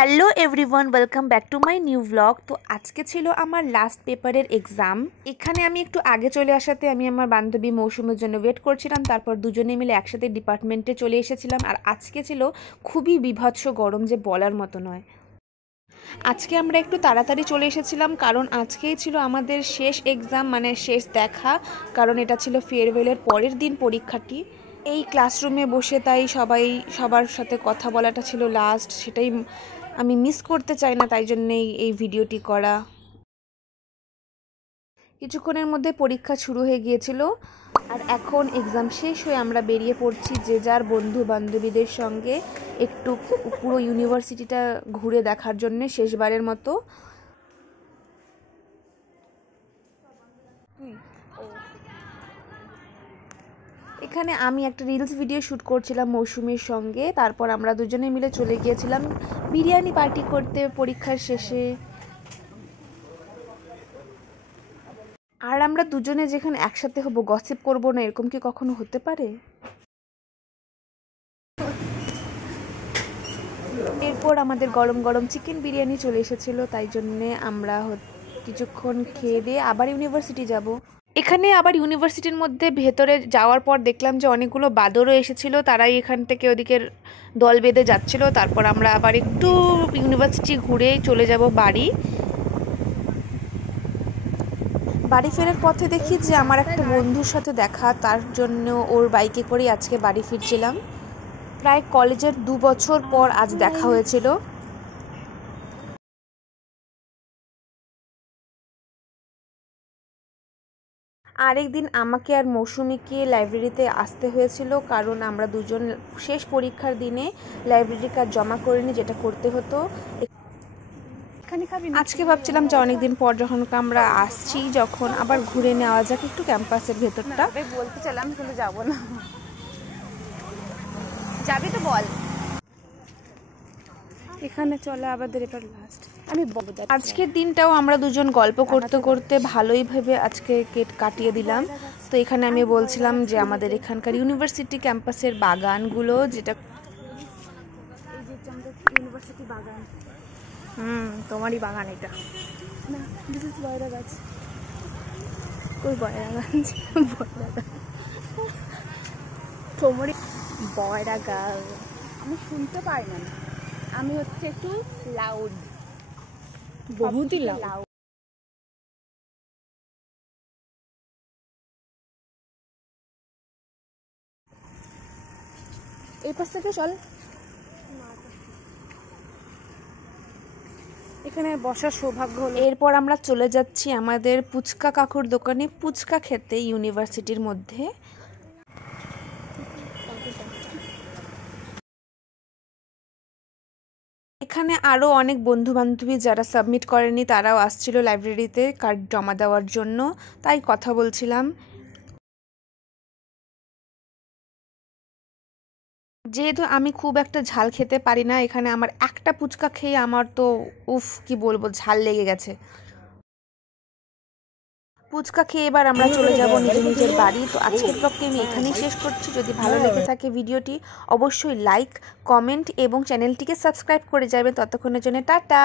Hello everyone, welcome back to my new blog. তো আজকে ছিল আমার লাস্ট পেপারের এক্সাম। এখানে আমি একটু আগে চলে আসাতে আমি আমার বান্ধবী মৌসুমের জন্য ওয়েট করছিলাম। তারপর দুজনে মিলে একসাথে ডিপার্টমেন্টে চলে এসেছিলাম। আর আজকে ছিল খুবই বীভৎস গরম, যে বলার মতো নয়। আজকে আমরা একটু তাড়াতাড়ি চলে এসেছিলাম কারণ আজকেই ছিল আমাদের শেষ এক্সাম, মানে শেষ দেখা। কারণ এটা ছিল ফেয়ারওয়েলের পরের দিন পরীক্ষাটি। এই ক্লাসরুমে বসে তাই সবার সাথে কথা বলাটা ছিল লাস্ট, সেটাই আমি মিস করতে চাই না, তাই জন্যেই এই ভিডিওটি করা। কিছুক্ষণের মধ্যে পরীক্ষা শুরু হয়ে গিয়েছিল আর এখন এক্সাম শেষ হয়ে আমরা বেরিয়ে পড়ছি যে যার বন্ধু বান্ধবীদের সঙ্গে একটু পুরো ইউনিভার্সিটিটা ঘুরে দেখার জন্য শেষবারের মতো। এখানে আমি একটা রিলস ভিডিও শ্যুট করছিলাম মৌসুমীর সঙ্গে। তারপর আমরা দুজনে মিলে চলে গিয়েছিলাম বিরিয়ানি পার্টি করতে পরীক্ষার শেষে। আর আমরা দুজনে যেখানে একসাথে হব, গসিপ করব না, এরকম কি কখনো হতে পারে? এরপর আমাদের গরম গরম চিকেন বিরিয়ানি চলে এসেছিল, তাই জন্যে আমরা কিছুক্ষণ খেয়ে দিয়ে আবার ইউনিভার্সিটি যাব। এখানে আবার ইউনিভার্সিটির মধ্যে ভেতরে যাওয়ার পর দেখলাম যে অনেকগুলো বাদরও এসেছিল, তারাই এখান থেকে ওদিকের দল বেঁধে যাচ্ছিল। তারপর আমরা আবার একটু ইউনিভার্সিটি ঘুরে চলে যাব বাড়ি। বাড়ি ফেরার পথে দেখি যে আমার একটা বন্ধুর সাথে দেখা, তার জন্য ওর বাইকে করেই আজকে বাড়ি ফিরছিলাম। প্রায় কলেজের 2 বছর পর আজ দেখা হয়েছিল। আরেকদিন আমাকে আর মৌসুমীকে লাইব্রেরিতে আসতে হয়েছিল, কারণ আমরা দুজন শেষ পরীক্ষার দিনে লাইব্রেরি কার্ড জমা করিনি, যেটা করতে হতো। আজকে ভাবছিলাম যে অনেকদিন পর যখন আমরা আসছি, যখন আবার ঘুরে নেওয়া যাক একটু ক্যাম্পাসের ভেতরটা। বলতে চাইলাম কিন্তু যাবো না। যাবি তো বল। এখানে চলে আমাদের এবার লাস্ট। আজকের দিনটাও আমরা দুজন গল্প করতে করতে ভালোই ভেবে আজকে কাটিয়ে দিলাম। তো এখানে আমি বলছিলাম যে আমাদের এখানকার ইউনিভার্সিটি ক্যাম্পাসের বাগানগুলো, যেটা ইউনিভার্সিটি বাগান। তোমারই বাগান এটা না, দিস ইজ বয়রা গাছ। কই বয়রা গাছ? তোমারই বয়রা গাছ। আমি শুনতে পাই না, আমি হচ্ছে একটু লাউড, বহুতই লাউড। এই পাশ থেকে চল, এখানে বসার সৌভাগ্য হলো। এরপর আমরা চলে যাচ্ছি আমাদের পুচকা কাকুর দোকানে পুচকা খেতে ইউনিভার্সিটির মধ্যে। এখানে আরও অনেক বন্ধু বান্ধবী যারা সাবমিট করেনি তারাও আসছিল লাইব্রেরিতে কার্ড জমা দেওয়ার জন্য, তাই কথা বলছিলাম। যেহেতু আমি খুব একটা ঝাল খেতে পারি না, এখানে আমার একটা পুচকা খেয়ে আমার তো কি বলবো, ঝাল লেগে গেছে। পুচকা খেয়ে এবার আমরা চলে যাব নিজের বাড়ি। তো আজকের ব্লগটি আমি এখানেই শেষ করছি। যদি ভালো লেগে থাকে ভিডিওটি, অবশ্যই লাইক, কমেন্ট এবং চ্যানেলটিকে সাবস্ক্রাইব করে যাবেন। ততক্ষণের জন্য টাটা।